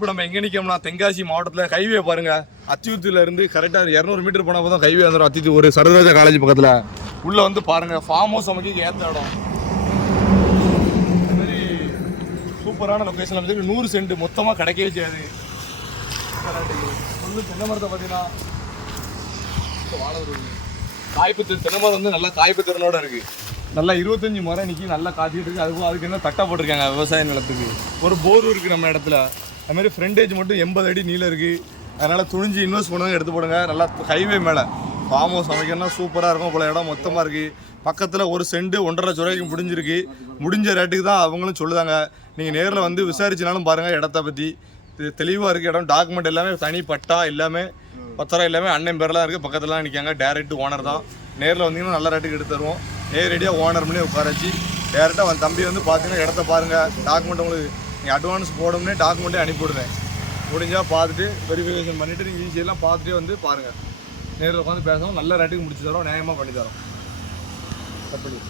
இப்போ நம்ம எங்கே நிற்கோம்னா தென்காசி மாவட்டத்தில் ஹைவே பாருங்கள். அத்தியூத்தில் இருந்து கரெக்டாக 200 மீட்டர் போனால் போதும் ஹைவே வந்துடும். அத்தியூத்து ஒரு சரராஜா காலேஜ் பக்கத்தில் உள்ளே வந்து பாருங்கள். ஃபார்ம் ஹவுஸ் அமைக்க ஏற்ற இடம். இந்த மாதிரி சூப்பரான லொக்கேஷன் அமைச்சு 100 சென்ட் மொத்தமாக கிடைக்கவே செய்யாது. ஃபுல்லு தென்னை மரத்தை பார்த்தீங்கன்னா வாழை காய்ப்பு தென்னை மரம் வந்து நல்லா காய்ப்பு திறனோட இருக்குது. நல்லா 25 மரம் நிற்கி நல்லா காய்ச்சிட்டு இருக்குது. அதுக்கு என்ன தட்டை போட்டிருக்காங்க விவசாய நிலத்துக்கு. ஒரு போர் இருக்குது நம்ம இடத்துல. அதுமாதிரி ஃப்ரண்டேஜ் மட்டும் 80 அடி நீளம் இருக்குது. அதனால் துணிஞ்சு இன்வெஸ்ட் பண்ணுவாங்க, எடுத்து போடுங்க. நல்லா ஹைவே மேலே ஃபார்ம் ஹவுஸ் அமைக்கணும்னா சூப்பராக இருக்கும். பல இடம் மொத்தமாக இருக்குது. பக்கத்தில் ஒரு சென்ட் 1.5 லட்ச ரூபாய்க்கு முடிஞ்சிருக்கு. முடிஞ்ச ரேட்டுக்கு தான் அவங்களும் சொல்லுதாங்க. நீங்கள் நேரில் வந்து விசாரிச்சினாலும் பாருங்கள் இடத்த பற்றி. தெளிவாக இருக்குது இடம். டாக்குமெண்ட் எல்லாமே தனி பட்டா எல்லாமே பத்திரம் எல்லாமே அண்ணன் பேரெலாம் இருக்குது. பக்கத்துலலாம் நிற்காங்க. டேரெக்ட் ஓனர் தான். நேரில் வந்தீங்கன்னா நல்ல ரேட்டுக்கு எடுத்து தருவோம். நேரடியாக ஓனர் பண்ணி உட்காரச்சு டேரெக்டாக வந்து தம்பி வந்து பார்த்தீங்கன்னா இடத்த பாருங்கள். டாக்குமெண்ட் உங்களுக்கு நீங்கள் அட்வான்ஸ் போடணும்னே டாக்குமெண்ட்டே அனுப்பிவிடுவேன். முடிஞ்சால் பார்த்துட்டு வெரிஃபிகேஷன் பண்ணிவிட்டு நீங்கள் ஈஸியெல்லாம் பார்த்துட்டே வந்து பாருங்கள். நேரில் உட்காந்து பேசணும். நல்ல ரேட்டுக்கு முடிச்சு தரோம். நியாயமாக பண்ணி தரோம். தப்பி